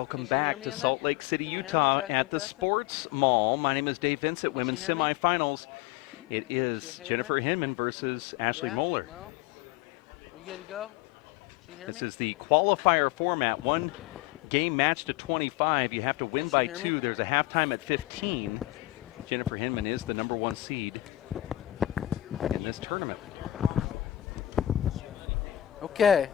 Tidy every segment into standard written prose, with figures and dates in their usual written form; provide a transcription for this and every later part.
Welcome back to Salt Lake City, Utah at the Sports Mall. My name is Dave Vincent. Women's semifinals. It is Jennifer Hinman versus Ashley Moeller. This is the qualifier format. One game match to 25. You have to win by 2. There's a halftime at 15. Jennifer Hinman is the #1 seed in this tournament. Okay.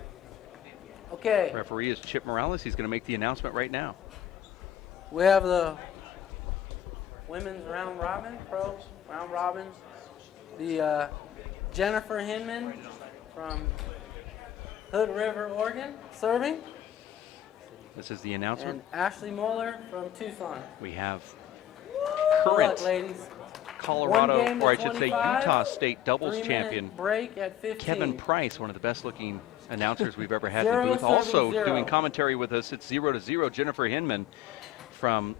Referee is Chip Morales. He's going to make the announcement right now. We have the women's round robin, pros round robin. The Jennifer Hinman from Hood River, Oregon, serving. This is the announcement. And Ashley Moeller from Tucson. We have Good current luck, ladies. Colorado, One game or I to should say 25, Utah State doubles 3-minute champion break at 15. Kevin Price, one of the best looking announcers we've ever had in Zero, the booth. Also 7-0. doing commentary with us, it's 0-0. Jennifer Hinman from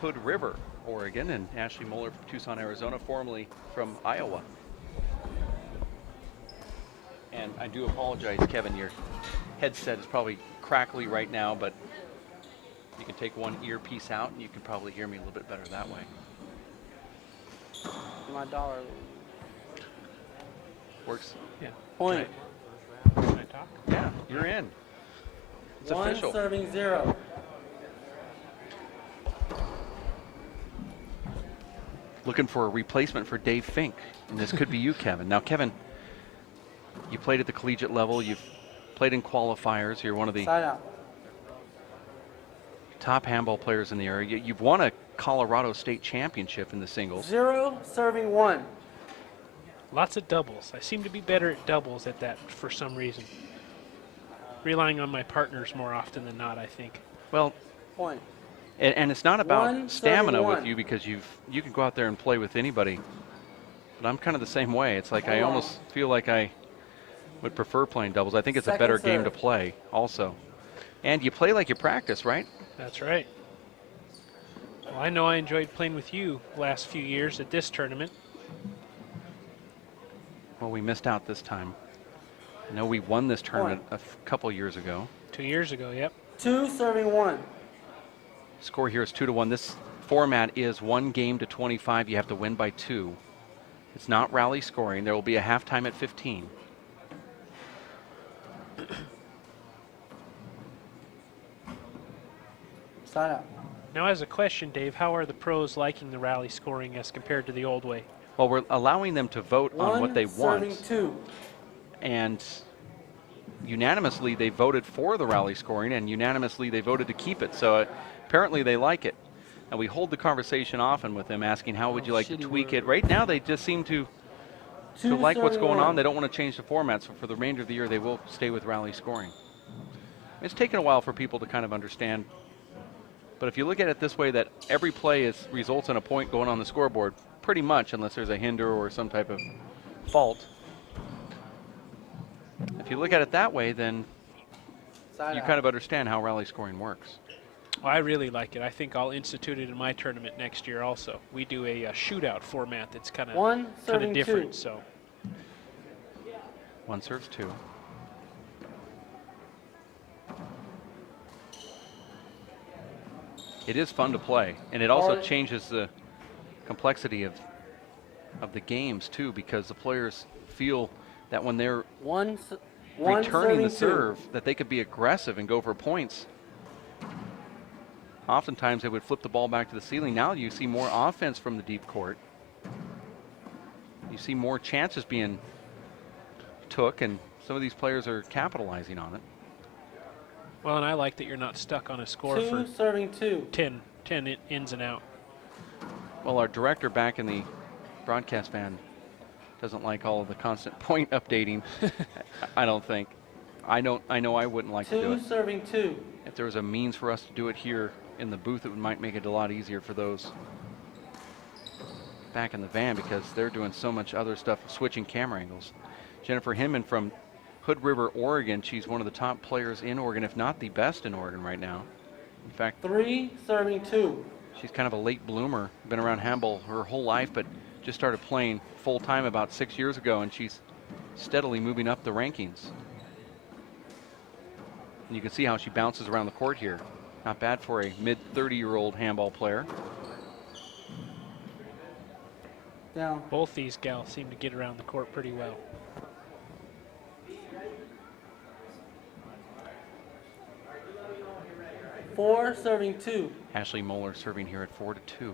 Hood River, Oregon, and Ashley Moeller from Tucson, Arizona, formerly from Iowa. And I do apologize, Kevin, your headset is probably crackly right now, but you can take one earpiece out and you can probably hear me a little bit better that way. My dollar. Works? Yeah. Point. Can I talk? Yeah, you're in. It's One official. serving 0. Looking for a replacement for Dave Fink, and this could be you, Kevin. Now, Kevin, you played at the collegiate level. You've played in qualifiers. You're one of the Side out. top handball players in the area. You've won a Colorado State championship in the singles. 0 serving 1. Lots of doubles. I seem to be better at doubles at that for some reason. Relying on my partners more often than not, I think. Well, Point. and it's not about One, stamina with 31. you, because you can go out there and play with anybody. But I'm kind of the same way. It's like I almost feel like I would prefer playing doubles. I think it's a Second better game to serve. play also. And you play like you practice, right? That's right. Well, I know I enjoyed playing with you last few years at this tournament. Well, we missed out this time. I know we won this tournament a couple years ago. 2 years ago, yep. 2 serving 1. Score here is 2-1. This format is 1 game to 25. You have to win by 2. It's not rally scoring. There will be a halftime at 15. Side out. Now, as a question, Dave, how are the pros liking the rally scoring as compared to the old way? Well, we're allowing them to vote on what they serving want. 2. And unanimously, they voted for the rally scoring, and unanimously, they voted to keep it. So apparently, they like it. And we hold the conversation often with them, asking, how would you like to tweak it? Right now, they just seem to like what's going on. They don't want to change the format. So for the remainder of the year, they will stay with rally scoring. It's taken a while for people to kind of understand. But if you look at it this way, that every play results in a point going on the scoreboard, pretty much, unless there's a hinder or some type of fault. If you look at it that way, then you kind of understand how rally scoring works. Well, I really like it. I think I'll institute it in my tournament next year also. We do a shootout format that's kind of different. So 1 serves 2. It is fun to play, and it also changes the complexity of the games too, because the players feel that when they're returning the serve, that they could be aggressive and go for points. Oftentimes they would flip the ball back to the ceiling. Now you see more offense from the deep court. You see more chances being took, and some of these players are capitalizing on it. well, and I like that you're not stuck on a score 2 for serving 2. 10 ins and out. Well, our director back in the broadcast van doesn't like all of the constant point updating. I don't think. I know I wouldn't like to do 2 it. serving 2. If there was a means for us to do it here in the booth, it might make it a lot easier for those back in the van, because they're doing so much other stuff, switching camera angles. Jennifer Hinman from Hood River, Oregon. She's one of the top players in Oregon, if not the best in Oregon right now. In fact, 3 serving 2. she's kind of a late bloomer, been around handball her whole life, but just started playing full time about 6 years ago, and she's steadily moving up the rankings. And you can see how she bounces around the court here. Not bad for a mid-30-year-old handball player. Down. Both these gals seem to get around the court pretty well. Four, serving 2. Ashley Moeller serving here at 4-2.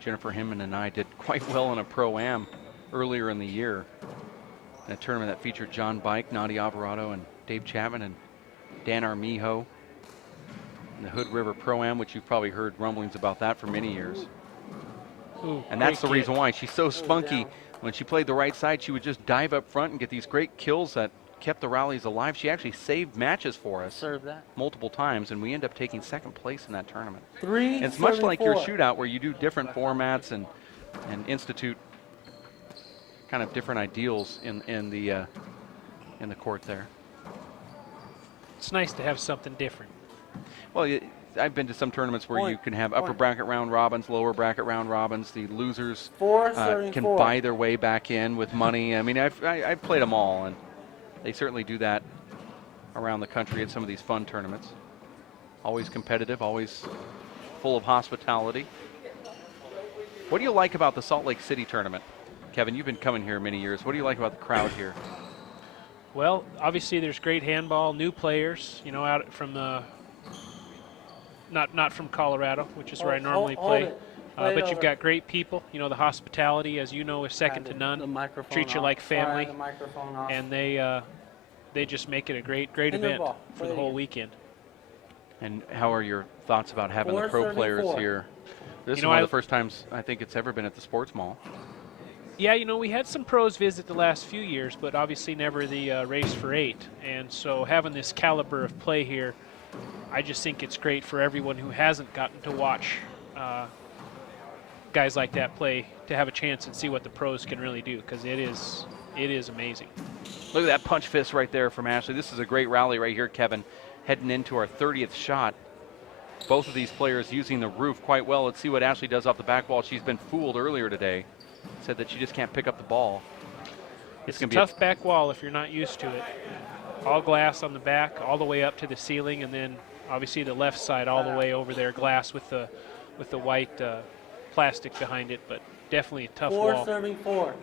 Jennifer Hinman and I did quite well in a Pro-Am earlier in the year. In a tournament that featured John Bike, Nadia Alvarado, and Dave Chapman, and Dan Armijo. In the Hood River Pro-Am, which you've probably heard rumblings about that for many years. Ooh, And that's the great reason why she's so spunky. down. When she played the right side, she would just dive up front and get these great kills that kept the rallies alive. She actually saved matches for us Serve that. multiple times, and we end up taking second place in that tournament. 3, And it's much serving like 4. your shootout, where you do different formats and institute kind of different ideals in the court there. It's nice to have something different. Well, I've been to some tournaments where you Point. can have upper Point. bracket round robins, lower bracket round robins. The losers 4, serving can 4. buy their way back in with money. I mean, I've played them all, and they certainly do that around the country at some of these fun tournaments. Always competitive, always full of hospitality. What do you like about the Salt Lake City tournament? Kevin, you've been coming here many years. What do you like about the crowd here? Well, obviously there's great handball, new players, you know, out from the not from Colorado, which is where I normally Hold play. it. Play it But you've over. got great people. You know, the hospitality, as you know, is second to The none. microphone Treat you off. like family. The microphone off. And they just make it a great In the event ball. for Play the it whole again. weekend. And how are your thoughts about having the 4, pro serving players 4. here? This is know, one I- of the first times I think it's ever been at the Sports Mall. Yeah, you know, we had some pros visit the last few years, but obviously never the race for 8. And so having this caliber of play here, I just think it's great for everyone who hasn't gotten to watch guys like that play to have a chance and see what the pros can really do, because it is amazing. Look at that punch fist right there from Ashley. This is a great rally right here, Kevin. Heading into our 30th shot. Both of these players using the roof quite well. Let's see what Ashley does off the back wall. She's been fooled earlier today. Said that she just can't pick up the ball. It's a gonna be tough back wall if you're not used to it. All glass on the back, all the way up to the ceiling, and then obviously the left side all the way over there, glass with the white plastic behind it, but definitely a tough 4, wall. serving 4.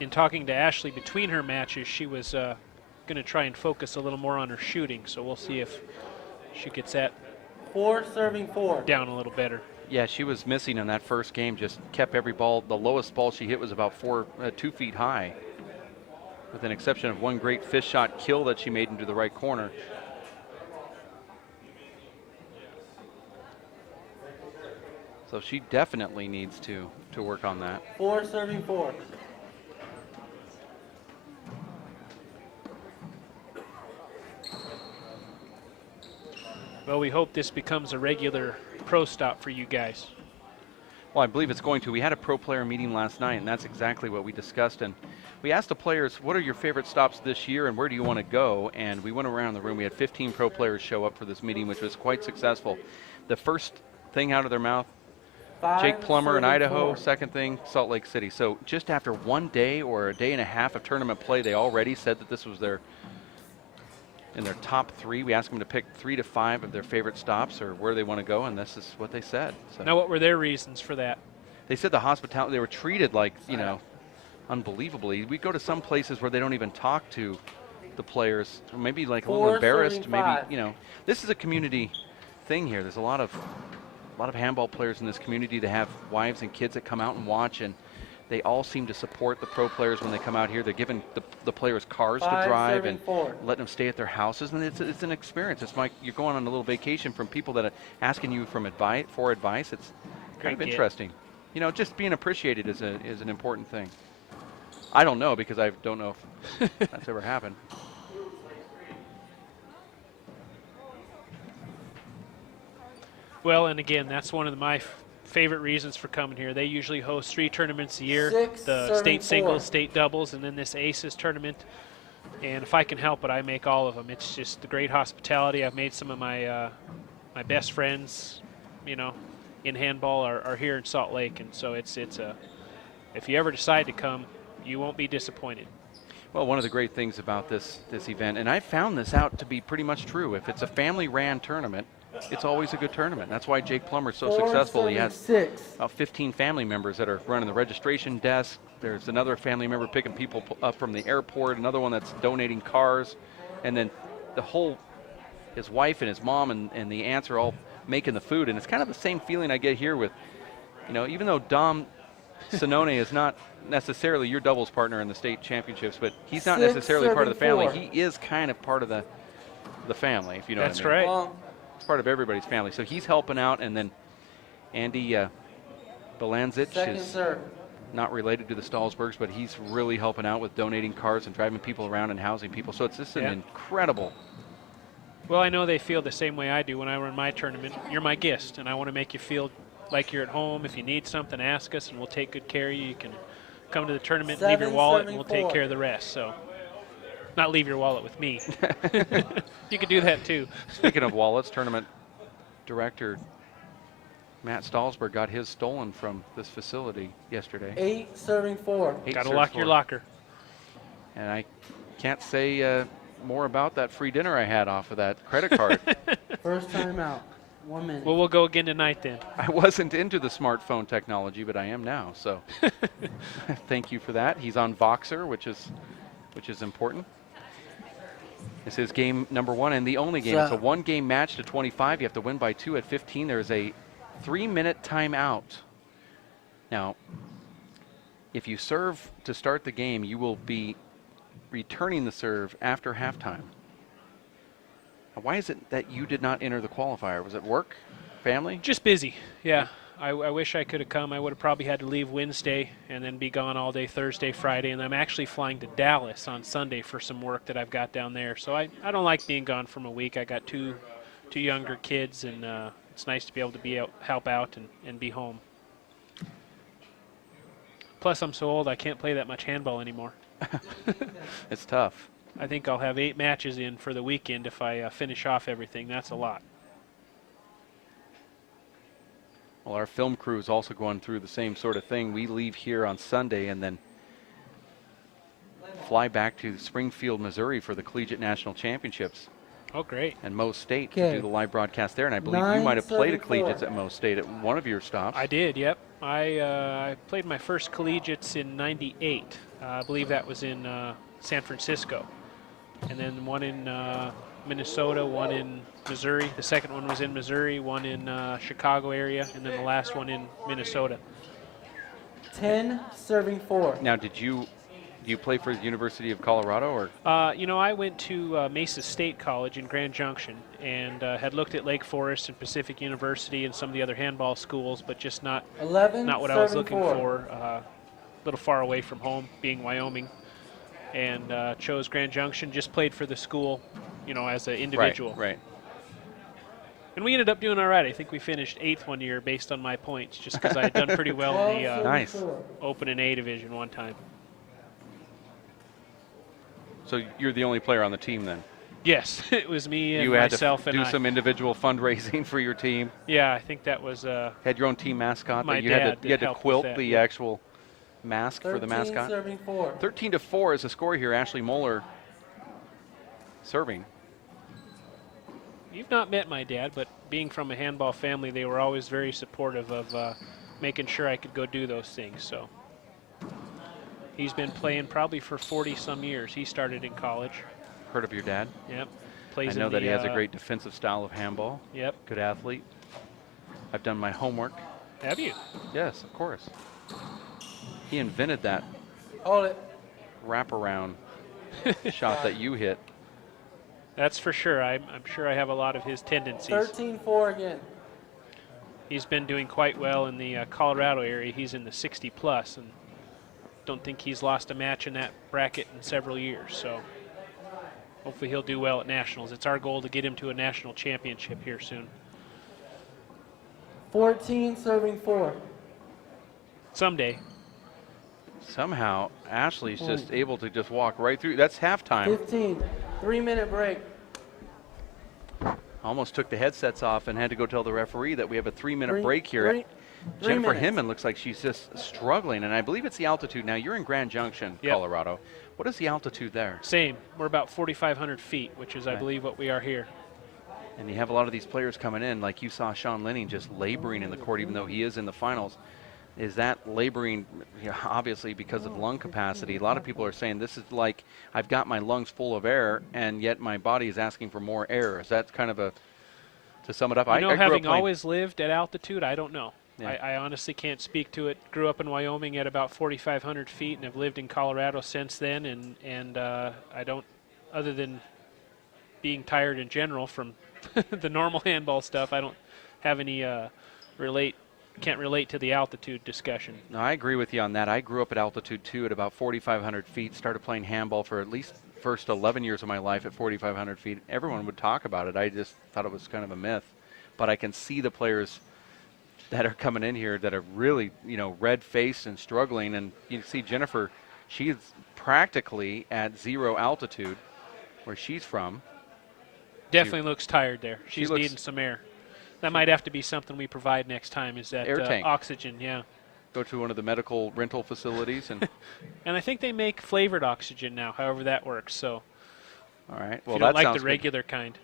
In talking to Ashley between her matches, she was going to try and focus a little more on her shooting, so we'll see if she gets that 4, serving 4. down a little better. Yeah, she was missing in that first game. Just kept every ball. The lowest ball she hit was about 2 feet high, with an exception of one great fish shot kill that she made into the right corner. So she definitely needs to work on that. 4, serving 4. Well, we hope this becomes a regular pro stop for you guys. Well, I believe it's going to. We had a pro player meeting last night, and that's exactly what we discussed. And we asked the players, what are your favorite stops this year, and where do you want to go? And we went around the room. We had 15 pro players show up for this meeting, which was quite successful. The first thing out of their mouth, 5, Jake Plummer in serving Idaho. 4. Second thing, Salt Lake City. So just after one day or a day and a half of tournament play, they already said that this was in their top 3. We asked them to pick 3 to 5 of their favorite stops or where they want to go, and this is what they said. So Now, what were their reasons for that? they said the hospitality, they were treated like, unbelievably. We go to some places where they don't even talk to the players, or maybe like a little 4, embarrassed. serving Maybe, 5. this is a community thing here. There's a lot of handball players in this community that have wives and kids that come out and watch, and they all seem to support the pro players when they come out here. They're giving the players cars to 5, drive serving and 4. letting them stay at their houses, and it's an experience. It's like you're going on a little vacation from people that are asking you for advice. It's kind of Great get. interesting. Just being appreciated is an important thing. I don't know, because I don't know if that's ever happened. Well, and again, that's one of my favorite reasons for coming here. They usually host 3 tournaments a year, 6, the serving state 4. singles, state doubles, and then this ACES tournament. And if I can help it, I make all of them. It's just the great hospitality. I've made some of my my best friends, you know, in handball are here in Salt Lake, and so it's a, if you ever decide to come, you won't be disappointed. Well, one of the great things about this event, and I found this out to be pretty much true, if it's a family-ran tournament, it's always a good tournament. That's why Jake Plummer's so 4, successful. He serving has 6. about 15 family members that are running the registration desk. There's another family member picking people up from the airport, another one that's donating cars, and then the whole, his wife and his mom and the aunts are all making the food. And it's kind of the same feeling I get here with, you know, even though Dom Sonone is not necessarily your doubles partner in the state championships, but he's not 6, necessarily part of the serving family. 4. He is kind of part of the family, if you know That's what I mean. right. Long. It's part of everybody's family. So he's helping out, and then Andy Belanzic Second is serve. not related to the Stahlsbergs, but he's really helping out with donating cars and driving people around and housing people. So it's just an incredible. Well, I know they feel the same way I do when I run my tournament. You're my guest, and I want to make you feel like you're at home. If you need something, ask us, and we'll take good care of you. You can come to the tournament, leave your 7, wallet, and serving we'll take 4. care of the rest. So, not leave your wallet with me. You can do that too. Speaking of wallets, tournament director Matt Stahlsberg got his stolen from this facility yesterday. 8, serving 4. Got to serves lock your for- locker. And I can't say more about that free dinner I had off of that credit card. First time out. 1 minute. Well, we'll go again tonight then. I wasn't into the smartphone technology, but I am now. So thank you for that. He's on Voxer, which is important. This is game number 1 and the only game. It's a 1-game match to 25. You have to win by 2 at 15. There's a 3-minute timeout. Now, if you serve to start the game, you will be returning the serve after halftime. Now, why is it that you did not enter the qualifier? Was it work? Family? Just busy, yeah. I wish I could have come. I would have probably had to leave Wednesday and then be gone all day Thursday, Friday, and I'm actually flying to Dallas on Sunday for some work that I've got down there. So I don't like being gone from a week. I got two younger kids, and it's nice to be able to help out and be home. Plus, I'm so old I can't play that much handball anymore. It's tough. I think I'll have 8 matches in for the weekend if I finish off everything. That's a lot. Well, our film crew is also going through the same sort of thing. We leave here on Sunday and then fly back to Springfield, Missouri for the Collegiate National Championships Oh, great. and Mo State to Okay. do the live broadcast there. And I believe you 9, might have played a 34. collegiates at Mo State at one of your stops. I did, yep. I played my first collegiates in '98. I believe that was in San Francisco. And then one in Minnesota, one in Missouri. The second one was in Missouri, one in Chicago area, and then the last one in Minnesota. 10, serving 4. Now, do you play for the University of Colorado or? You know, I went to Mesa State College in Grand Junction and had looked at Lake Forest and Pacific University and some of the other handball schools, but just not 11, what I was serving looking 4. for. A little far away from home, being Wyoming, and chose Grand Junction. Just played for the school, you know, as an individual. Right. And we ended up doing all right. I think we finished 8th one year based on my points, just because I had done pretty well 12, in the serving Nice. 4. Open and A division one time. So you're the only player on the team then? Yes, it was me and You had myself to and do some individual fundraising for your team. Yeah, I think that was Had your own team mascot. My that you dad had to, you had did to help with quilt that, the yeah. actual mask for the 13, mascot. serving 4. 13-4 is the score here. Ashley Moeller serving. You've not met my dad, but being from a handball family, they were always very supportive of making sure I could go do those things. So he's been playing probably for 40-some years. He started in college. Heard of your dad? Yep. I Plays know in that the, he has a great defensive style of handball. Yep. Good athlete. I've done my homework. Have you? Yes, of course. He invented that Hold it. wraparound shot that you hit. That's for sure. I'm sure I have a lot of his tendencies. 13-4 again. He's been doing quite well in the Colorado area. He's in the 60-plus, and don't think he's lost a match in that bracket in several years. So hopefully he'll do well at nationals. It's our goal to get him to a national championship here soon. 14 serving 4. Someday. Somehow, Ashley's just Point. able to just walk right through. That's halftime. 15. 3-minute break. Almost took the headsets off and had to go tell the referee that we have a 3-minute Three- break here. three- three Jennifer minutes. Hinman looks like she's just struggling, and I believe it's the altitude. Now, you're in Grand Junction, Yep. Colorado. What is the altitude there? Same. We're about 4,500 feet, which is, I Right. believe, what we are here. And you have a lot of these players coming in, like you saw Sean Lenning just laboring in the court, even though he is in the finals. Is that laboring, obviously because of lung capacity? A lot of people are saying this is like, I've got my lungs full of air, and yet my body is asking for more air. Is that kind of a, to sum it up? You know, I grew up having playing- always lived at altitude, I don't know. Yeah. I honestly can't speak to it. Grew up in Wyoming at about 4,500 feet and have lived in Colorado since then. And I don't, other than being tired in general from the normal handball stuff, I don't have any can't relate to the altitude discussion. No, I agree with you on that. I grew up at altitude too, at about 4,500 feet. Started playing handball for at least first 11 years of my life at 4,500 feet. Everyone would talk about it. I just thought it was kind of a myth. But I can see the players that are coming in here that are really, red-faced and struggling. And you can see Jennifer, she's practically at 0 altitude where she's from. Definitely looks tired there. She She's looks- needing some air. That might have to be something we provide next time, is that Air tank. oxygen, yeah. Go to one of the medical rental facilities and And I think they make flavored oxygen now, however that works. So all right. if Well, you that don't like sounds the good. regular kind,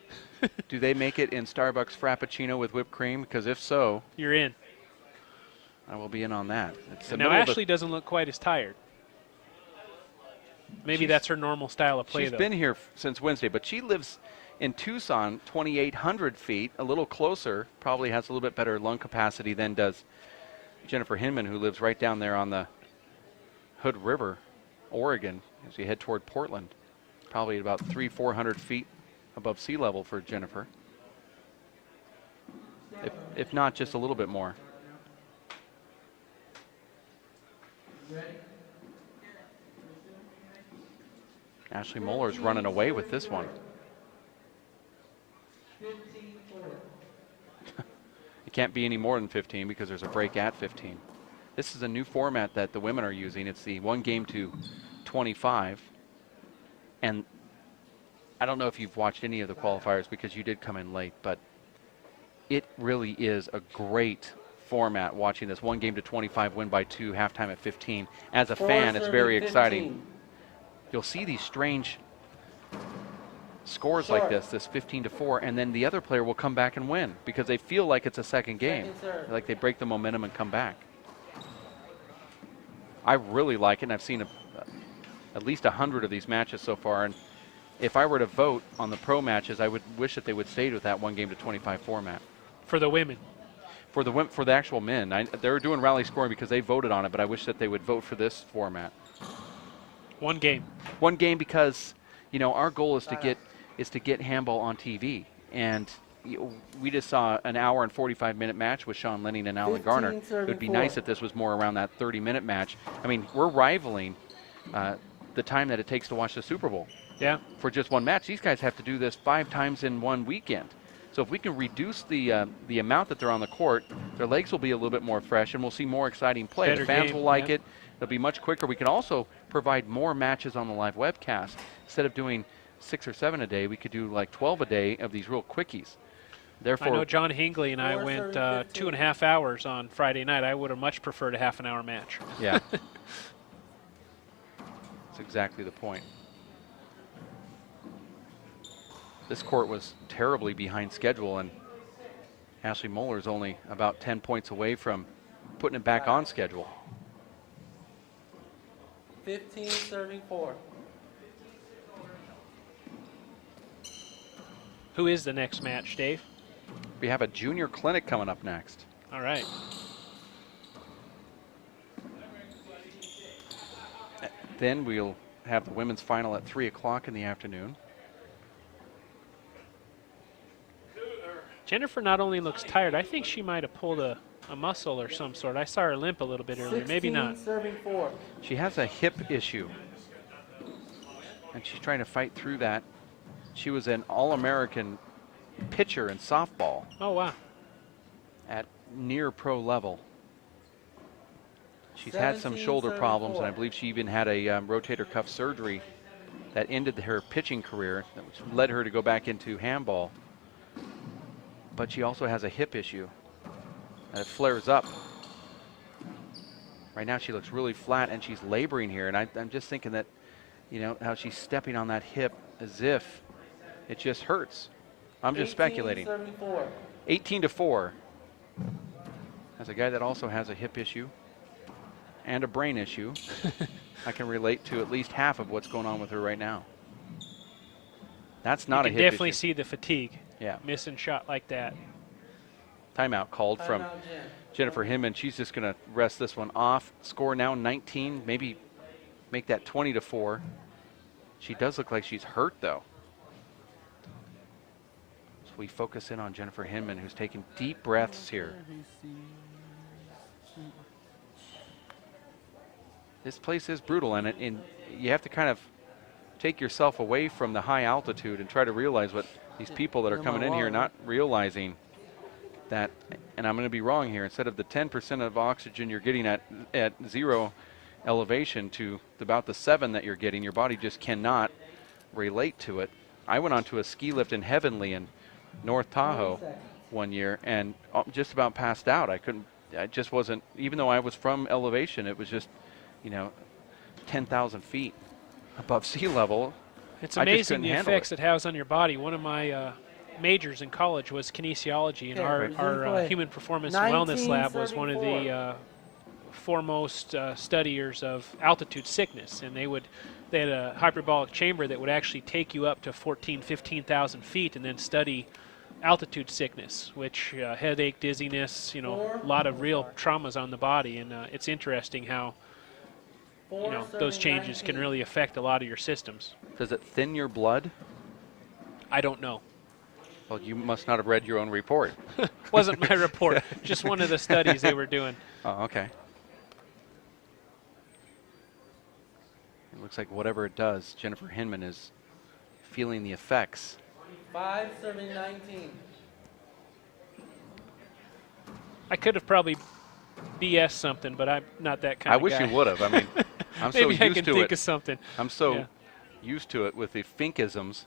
Do they make it in Starbucks Frappuccino with whipped cream? Because if so, you're in. I will be in on that. It's the And now middle of the- Ashley doesn't look quite as tired. Maybe She's- that's her normal style of play, She's though. been here since Wednesday, but she lives in Tucson, 2,800 feet, a little closer, probably has a little bit better lung capacity than does Jennifer Hinman, who lives right down there on the Hood River, Oregon, as you head toward Portland. Probably about 300-400 feet above sea level for Jennifer. If not, just a little bit more. Ashley Moeller's running away with this one. It can't be any more than 15 because there's a break at 15. This is a new format that the women are using. It's the 1 game to 25. And I don't know if you've watched any of the qualifiers because you did come in late, but it really is a great format watching this 1 game to 25, win by 2, halftime at 15. As a fan, it's very exciting. You'll see these strange scores like this 15-4, and then the other player will come back and win because they feel like it's a second game. Like they break the momentum and come back. I really like it, and I've seen at least 100 of these matches so far. And if I were to vote on the pro matches, I would wish that they would stay with that 1 game to 25 format. For the women. For the actual men, they're doing rally scoring because they voted on it, but I wish that they would vote for this format. 1 game. 1 game because our goal is to get handball on TV, and we just saw an hour and 45-minute match with Sean Lenning and Alan Garner. It would be nice if this was more around that 30-minute match. I mean, we're rivaling the time that it takes to watch the Super Bowl. Yeah. For just 1 match. These guys have to do this 5 times in 1 weekend. So if we can reduce the amount that they're on the court, their legs will be a little bit more fresh, and we'll see more exciting play. Better The fans game, will like yeah. it. It'll be much quicker. We can also provide more matches on the live webcast. Instead of doing 6 or 7 a day, we could do like 12 a day of these real quickies. Therefore, I know John Hingley and I went 2.5 hours on Friday night. I would have much preferred a half-an-hour match. yeah. That's exactly the point. This court was terribly behind schedule, and Ashley Moeller is only about 10 points away from putting it back on schedule. 15 serving 4. Who is the next match, Dave? We have a junior clinic coming up next. All right. Then we'll have the women's final at 3 o'clock in the afternoon. Jennifer not only looks tired, I think she might have pulled a muscle or some sort. I saw her limp a little bit earlier. Maybe not. 16 serving 4. She has a hip issue, and she's trying to fight through that. She was an All-American pitcher in softball Oh, wow. at near pro level. She's had some shoulder problems, and I believe she even had a rotator cuff surgery that ended her pitching career, which led her to go back into handball. But she also has a hip issue that flares up. Right now she looks really flat, and she's laboring here, and I'm just thinking that, you know, how she's stepping on that hip as if it just hurts. I'm just speculating. 18-4. As a guy that also has a hip issue and a brain issue, I can relate to at least half of what's going on with her right now. That's not a hip issue. You can definitely see the fatigue. Yeah. Missing shot like that. Timeout called from Jennifer Hinman. She's just going to rest this one off. Score now 19, maybe make that 20-4. She does look like she's hurt, though. So we focus in on Jennifer Hinman, who's taking deep breaths here. This place is brutal, and you have to kind of take yourself away from the high altitude and try to realize what these people that are coming in here not realizing that, and I'm going to be wrong here, instead of the 10% of oxygen you're getting at zero elevation to about the 7 that you're getting, your body just cannot relate to it. I went onto a ski lift in Heavenly in North Tahoe one year and just about passed out. I just wasn't, even though I was from elevation, it was just, you know, 10,000 feet above sea level. It's amazing the effects it has on your body. One of my majors in college was kinesiology, and our human performance and wellness lab was one of the foremost studiers of altitude sickness, and they had a hyperbolic chamber that would actually take you up to 15,000 feet and then study altitude sickness, which headache, dizziness, you know, a lot of real traumas on the body. And it's interesting how, you know, those changes can really affect a lot of your systems. Does it thin your blood? I don't know. Well, you must not have read your own report. Wasn't my report, just one of the studies they were doing. Oh, okay. It looks like whatever it does, Jennifer Hinman is feeling the effects. 5 serving 19. I could have probably BS something, but I'm not that kind of guy. I wish you would have. I mean, I'm so Maybe used I can to think it. of something. I'm so used to it with the Finkisms.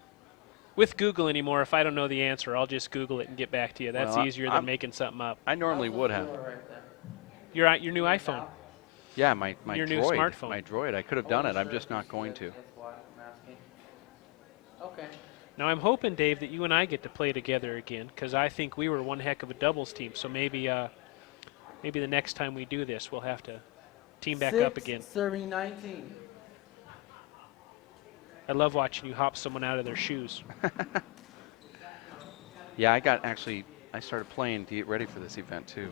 With Google anymore, if I don't know the answer, I'll just Google it and get back to you. That's easier than making something up. I normally would have. Your new iPhone. Yeah, my your Droid, new smartphone. my Droid. I could have done it. I'm just not going to. Okay. Now I'm hoping, Dave, that you and I get to play together again, because I think we were one heck of a doubles team. So maybe the next time we do this, we'll have to team back up again. Serving 19. I love watching you hop someone out of their shoes. Yeah, I started playing to get ready for this event too.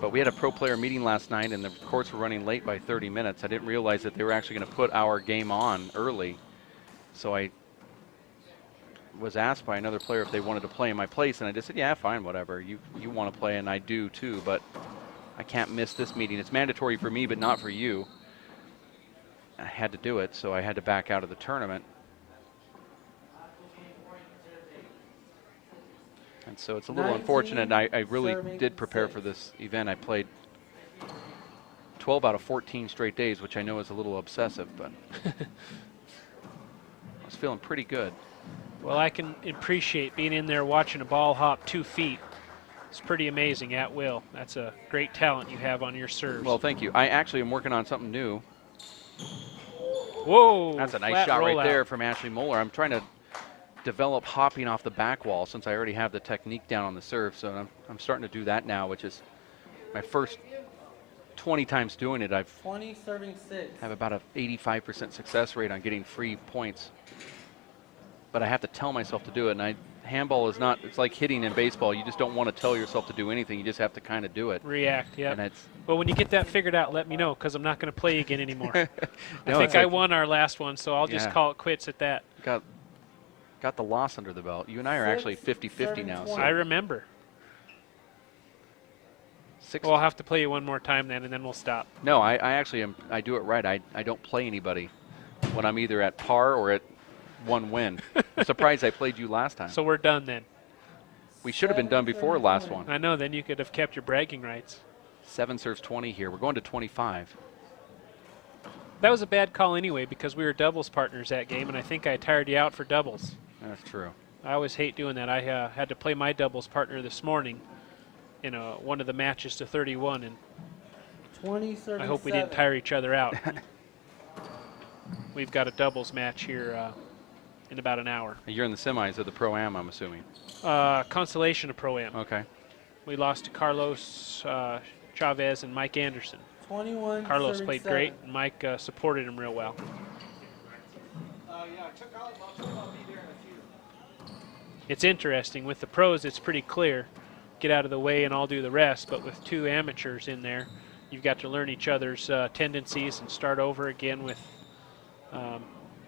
But we had a pro player meeting last night, and the courts were running late by 30 minutes. I didn't realize that they were actually going to put our game on early. So I was asked by another player if they wanted to play in my place, and I just said, yeah, fine, whatever. You want to play, and I do too, but I can't miss this meeting. It's mandatory for me, but not for you. I had to do it, so I had to back out of the tournament. And so it's a little unfortunate. I really did prepare for this event. I played 12 out of 14 straight days, which I know is a little obsessive, but I was feeling pretty good. Well, I can appreciate being in there watching a ball hop 2 feet. It's pretty amazing at will. That's a great talent you have on your serves. Well, thank you. I actually am working on something new. Whoa. That's a nice shot right there from Ashley Moeller. I'm trying to develop hopping off the back wall since I already have the technique down on the serve. So I'm starting to do that now, which is my first 20 times doing it. I've 20 serving 6. have about an 85% success rate on getting free points. But I have to tell myself to do it. And handball is not, it's like hitting in baseball. You just don't want to tell yourself to do anything. You just have to kind of do it. React, yeah. And it's, well, when you get that figured out, let me know, because I'm not going to play again anymore. No, I think I won our last one, so I'll just call it quits at that. Got the loss under the belt. You and I are actually 50-50 now. So I remember. Well, I'll have to play you one more time then, and then we'll stop. No, I actually am. I do it right. I don't play anybody when I'm either at par or at one win. I'm surprised I played you last time. So we're done then. We should have been done before last one. I know, then you could have kept your bragging rights. 7 serves 20 here. We're going to 25. That was a bad call anyway because we were doubles partners that game, and I think I tired you out for doubles. That's true. I always hate doing that. I had to play my doubles partner this morning in one of the matches to 31, and 20 serving I hope we 7. didn't tire each other out. We've got a doubles match here in about an hour. You're in the semis of the Pro-Am, I'm assuming. Consolation of Pro-Am. Okay. We lost to Carlos Chavez and Mike Anderson. 21 Carlos serving played 7. great, and Mike supported him real well. It's interesting. With the pros, it's pretty clear. Get out of the way and I'll do the rest. But with two amateurs in there, you've got to learn each other's tendencies and start over again with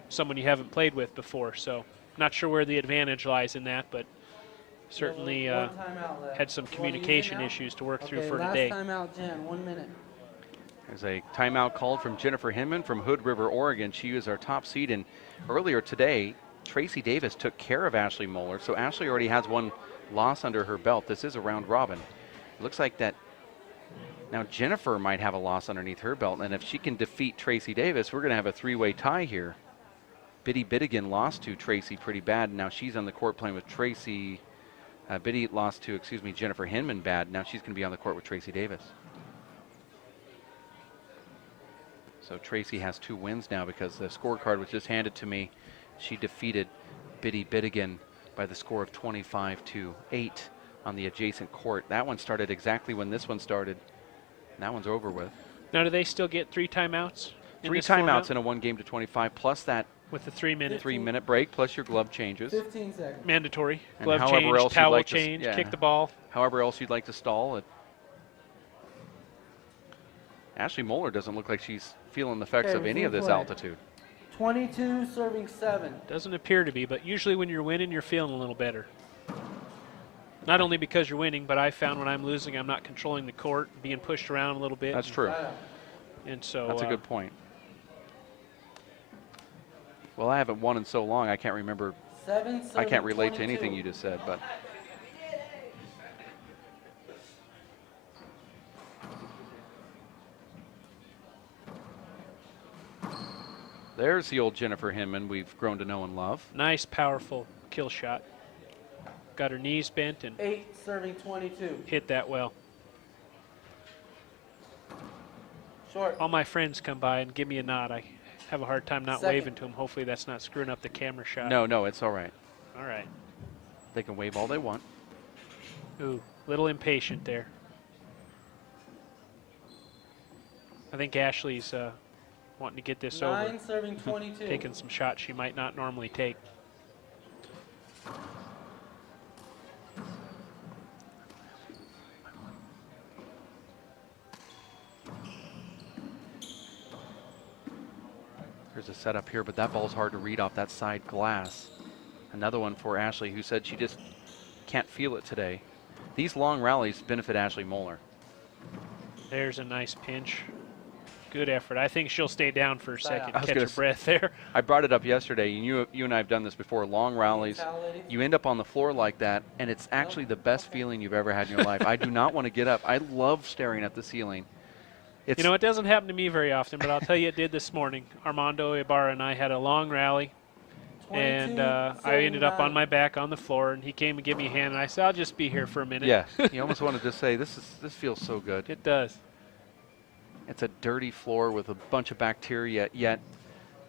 someone you haven't played with before. So not sure where the advantage lies in that, but certainly One timeout left. had some You wanna use it communication now? issues to work through Okay, for last today. timeout, Jen. 1 minute. There's a timeout called from Jennifer Hinman from Hood River, Oregon. She is our top seed, and earlier today, Tracy Davis took care of Ashley Moeller, so Ashley already has one loss under her belt. This is a round robin. It looks like that now Jennifer might have a loss underneath her belt, and if she can defeat Tracy Davis, we're going to have a three-way tie here. Biddy Bittigan lost to Tracy pretty bad. Now she's on the court playing with Tracy. Biddy lost to, Jennifer Hinman bad. Now she's going to be on the court with Tracy Davis. So Tracy has 2 wins now because the scorecard was just handed to me. She defeated Biddy Bittigan by the score of 25-8 on the adjacent court. That one started exactly when this one started. And that one's over with. Now, do they still get 3 timeouts? 3 timeouts in a 1 game to 25, plus that With the 3-minute 3-minute break, plus your glove changes. 15 seconds. mandatory. And Glove however change, else you'd towel like to change, yeah. kick the ball. However else you'd like to stall it. Ashley Moeller doesn't look like she's feeling the effects Okay, of any of this play. altitude. 22 serving 7. Doesn't appear to be, but usually when you're winning, you're feeling a little better. Not only because you're winning, but I found when I'm losing, I'm not controlling the court, being pushed around a little bit. That's true. And so That's a good point. Well, I haven't won in so long, I can't remember. 7 serving I can't relate to 22. anything you just said, but. There's the old Jennifer Hinman we've grown to know and love. nice, powerful kill shot. Got her knees bent and 8 serving 22. hit that well. Short. All my friends come by and give me a nod. I have a hard time not Second. waving to them. Hopefully that's not screwing up the camera shot. No, it's all right. All right. They can wave all they want. Ooh, little impatient there. I think Ashley's wanting to get this 9 over. serving 22. Taking some shots she might not normally take. There's a setup here, but that ball's hard to read off that side glass. Another one for Ashley, who said she just can't feel it today. These long rallies benefit Ashley Moeller. There's a nice pinch. Good effort. I think she'll stay down for a second, I was catch gonna her breath there. I brought it up yesterday, and you and I have done this before. Long rallies, Towel, ladies. you end up on the floor like that, and it's actually the best feeling you've ever had in your life. I do not want to get up. I love staring at the ceiling. It's, You know, it doesn't happen to me very often, but I'll tell you it did this morning. Armando Ibarra and I had a long rally, 22 and I ended up on 79. my back on the floor, and he came and gave me a hand, and I said, I'll just be here for a minute. yeah, you almost want to just say, this feels so good. It does. It's a dirty floor with a bunch of bacteria, yet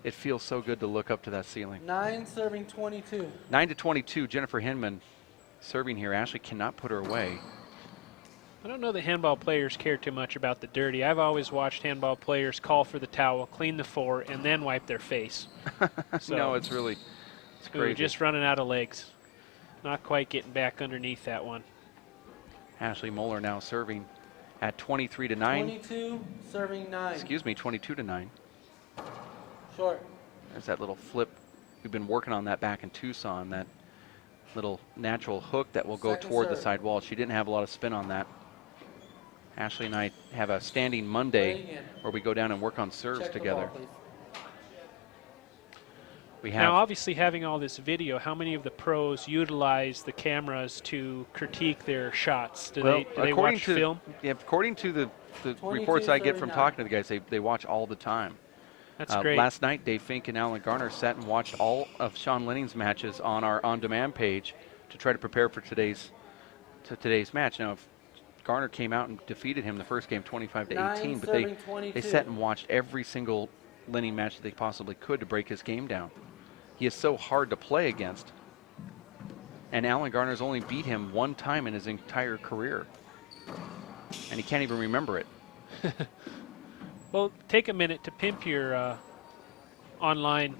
it feels so good to look up to that ceiling. 9 serving 22. 9-22, Jennifer Hinman serving here. Ashley cannot put her away. I don't know that handball players care too much about the dirty. I've always watched handball players call for the towel, clean the floor, and then wipe their face. So, No, it's really, it's ooh, crazy. just running out of legs. Not quite getting back underneath that one. Ashley Moeller now serving at 23-9. 22 serving 9. Excuse me, 22-9. Short. There's that little flip. We've been working on that back in Tucson, that little natural hook that will go Second toward the serve. side wall. She didn't have a lot of spin on that. Ashley and I have a standing Play Monday again. where we go down and work on serves Check the together. ball, please. We have Now, obviously, having all this video, how many of the pros utilize the cameras to critique their shots? Do they according watch to film? yeah, according to the 22, reports I get from 39. talking to the guys, they watch all the time. That's great. Last night, Dave Fink and Alan Garner sat and watched all of Sean Lenning's matches on our on-demand page to try to prepare for today's match. Now, if Garner came out and defeated him the first game 25 to 18, 9 but serving they 22. sat and watched every single Lenning match that they possibly could to break his game down. He is so hard to play against. And Alan Garner's only beat him one time in his entire career. And he can't even remember it. Well, take a minute to pimp your online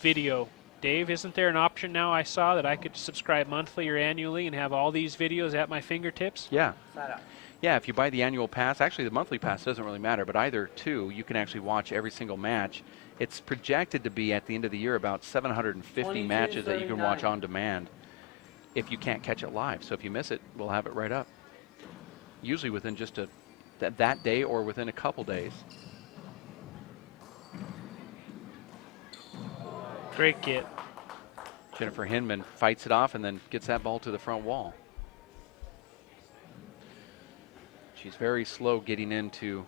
video. Dave, isn't there an option now I saw that I could subscribe monthly or annually and have all these videos at my fingertips? Yeah. Side out. Yeah, if you buy the annual pass, actually the monthly pass doesn't really matter, but either two, you can actually watch every single match. It's projected to be at the end of the year about 750 22, matches that you can watch 39. on demand if you can't catch it live. So if you miss it, we'll have it right up. Usually within just that day or within a couple days. Great get. Jennifer Hinman fights it off and then gets that ball to the front wall. She's very slow getting into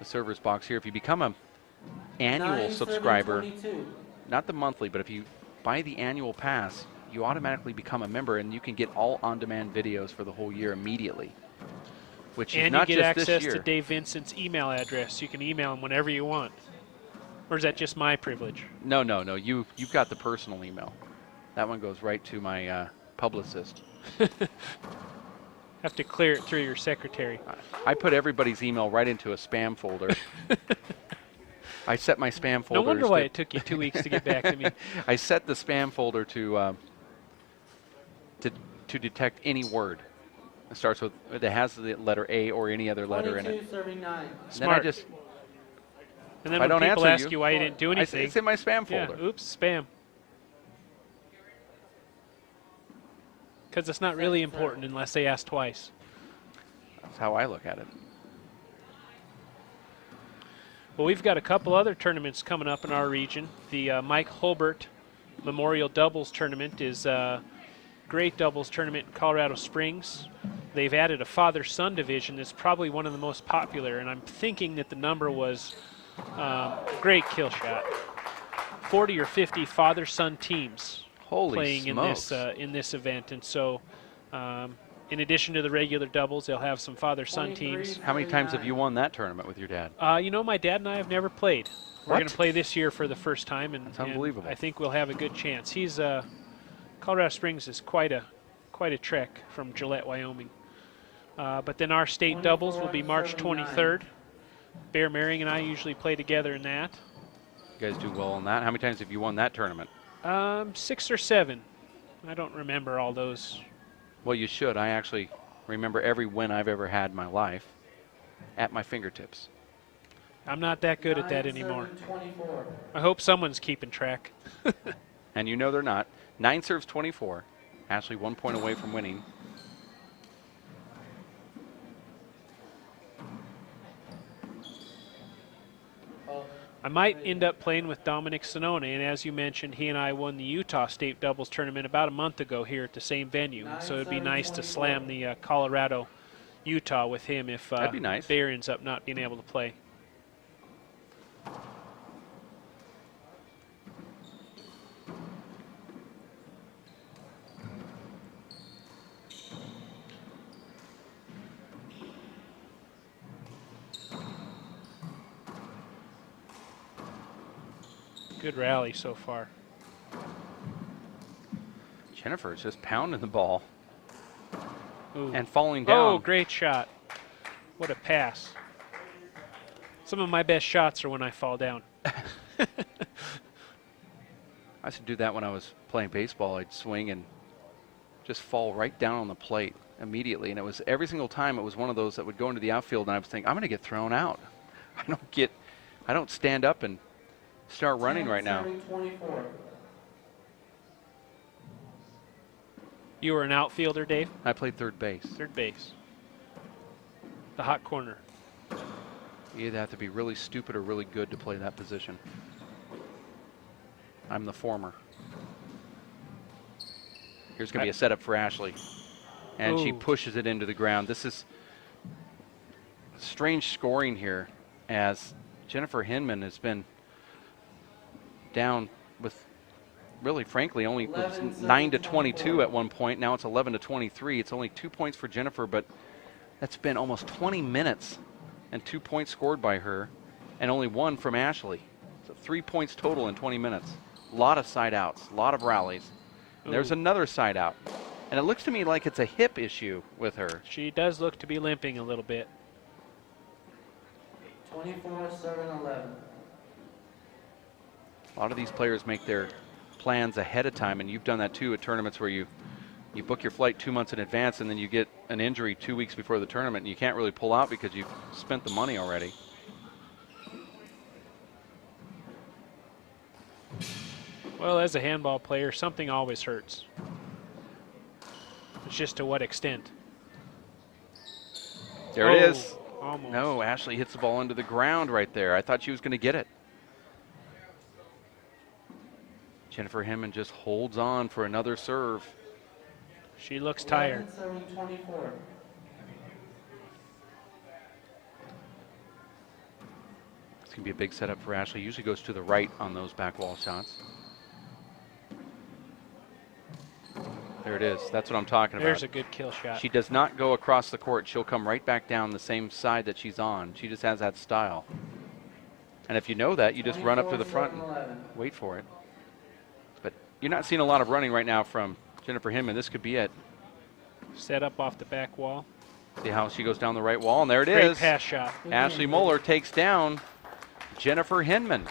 the server's box here. If you become an annual 9 serving subscriber, 22. not the monthly, but if you buy the annual pass, you automatically become a member and you can get all on-demand videos for the whole year immediately. Which is And not you get just this access year. to Dave Vincent's email address. You can email him whenever you want. Or is that just my privilege? No. You've got the personal email. That one goes right to my publicist. Have to clear it through your secretary. I put everybody's email right into a spam folder. I set my spam folder. No wonder why it took you 2 weeks to get back to me. I set the spam folder to detect any word. It starts with that has the letter A or any other letter in it. 22 serving 9. And then Smart. I just And then I when don't people answer ask you why you didn't do anything, it's in my spam yeah, folder. oops, spam. Because it's not really important unless they ask twice. That's how I look at it. Well, we've got a couple other tournaments coming up in our region. The Mike Holbert Memorial Doubles Tournament is a great doubles tournament in Colorado Springs. They've added a father-son division that's probably one of the most popular, and I'm thinking that the number was great kill shot. 40 or 50 father-son teams Holy playing smokes. in this event, and so in addition to the regular doubles, they'll have some father-son 23. teams. How many times have you won that tournament with your dad? You know, my dad and I have never played. We're What? going to play this year for the first time, and, That's unbelievable. and I think we'll have a good chance. He's Colorado Springs is quite a trek from Gillette, Wyoming. But then our state doubles will be March 23rd. Bear Maring and I usually play together in that. You guys do well on that. How many times have you won that tournament? 6 or 7. I don't remember all those. Well, you should. I actually remember every win I've ever had in my life at my fingertips. I'm not that good at that anymore. 24. I hope someone's keeping track. And you know they're not. 9 serves 24. Ashley 1 point away from winning. I might end up playing with Dominic Sonone, and as you mentioned, he and I won the Utah State Doubles Tournament about a month ago here at the same venue. And so it'd be nice to slam the Colorado Utah with him if That'd be nice. Bear ends up not being able to play. Good rally so far. Jennifer is just pounding the ball Ooh. and falling down. Oh, great shot. What a pass. Some of my best shots are when I fall down. I used to do that when I was playing baseball. I'd swing and just fall right down on the plate immediately. And it was every single time it was one of those that would go into the outfield and I was thinking, I'm going to get thrown out. I don't stand up and start running 10 right now. serving 24. You were an outfielder, Dave? I played third base. Third base. The hot corner. You either have to be really stupid or really good to play that position. I'm the former. Here's going to be a setup for Ashley. And she Ooh. pushes it into the ground. This is strange scoring here, as Jennifer Hinman has been down with, really, frankly, only 9 to 22 at one point. Now it's 11 to 23. It's only 2 points for Jennifer, but that's been almost 20 minutes and 2 points scored by her, and only 1 from Ashley. So 3 points total in 20 minutes. A lot of side outs, a lot of rallies. And there's another side out. And it looks to me like it's a hip issue with her. She does look to be limping a little bit. 24, serving 11. A lot of these players make their plans ahead of time, and you've done that too at tournaments where you book your flight 2 months in advance, and then you get an injury 2 weeks before the tournament, and you can't really pull out because you've spent the money already. Well, as a handball player, something always hurts. It's just to what extent. There it is. Almost. No, Ashley hits the ball into the ground right there. I thought she was going to get it. Jennifer Hinman just holds on for another serve. She looks tired. 11, serving 24. It's going to be a big setup for Ashley. Usually goes to the right on those back wall shots. There it is. That's what I'm talking about. There's a good kill shot. She does not go across the court. She'll come right back down the same side that she's on. She just has that style. And if you know that, you just run up to the front and wait for it. But you're not seeing a lot of running right now from Jennifer Hinman. This could be it. Set up off the back wall. See how she goes down the right wall, and there it Great is. pass shot. Ashley Moeller takes down Jennifer Hinman.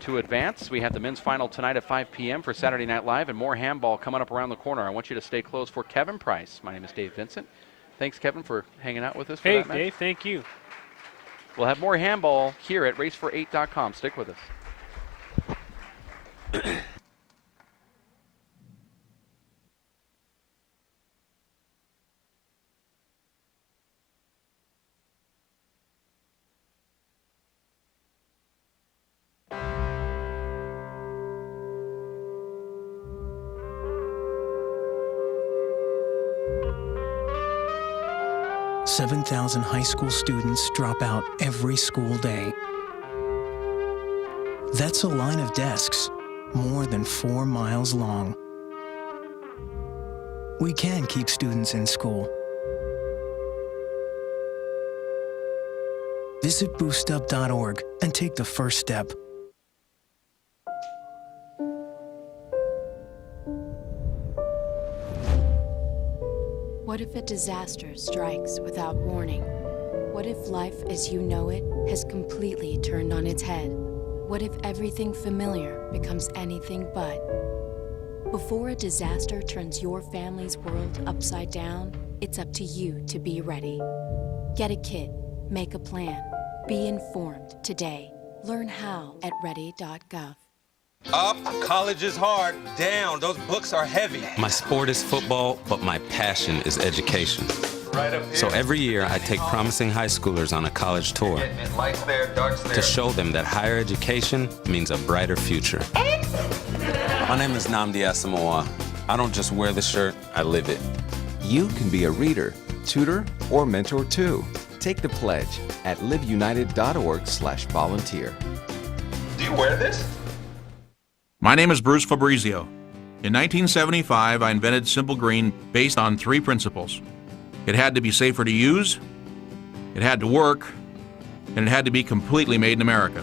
To advance, we have the men's final tonight at 5 p.m. for Saturday Night Live, and more handball coming up around the corner. I want you to stay close for Kevin Price. My name is Dave Vincent. Thanks, Kevin, for hanging out with us. Hey, for that Dave, thank you. We'll have more handball here at racefor8.com. Stick with us. 7,000 high school students drop out every school day. That's a line of desks more than 4 miles long. We can keep students in school. Visit boostup.org and take the first step. What if a disaster strikes without warning? What if life as you know it has completely turned on its head? What if everything familiar becomes anything but? Before a disaster turns your family's world upside down, it's up to you to be ready. Get a kit, make a plan, be informed today. Learn how at ready.gov. Up, college is hard. Down, those books are heavy. My sport is football, but my passion is education. Right up here. So every year I take promising high schoolers on a college tour Lights there, darts there. to show them that higher education means a brighter future. My name is Nnamdi Asamoah. I don't just wear the shirt, I live it. You can be a reader, tutor, or mentor too. Take the pledge at liveunited.org/volunteer. Do you wear this? My name is Bruce Fabrizio. In 1975, I invented Simple Green based on 3 principles. It had to be safer to use, it had to work, and it had to be completely made in America.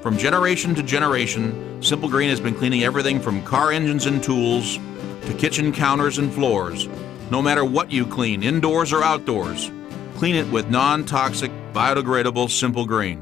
From generation to generation, Simple Green has been cleaning everything from car engines and tools to kitchen counters and floors. No matter what you clean, indoors or outdoors, clean it with non-toxic, biodegradable Simple Green.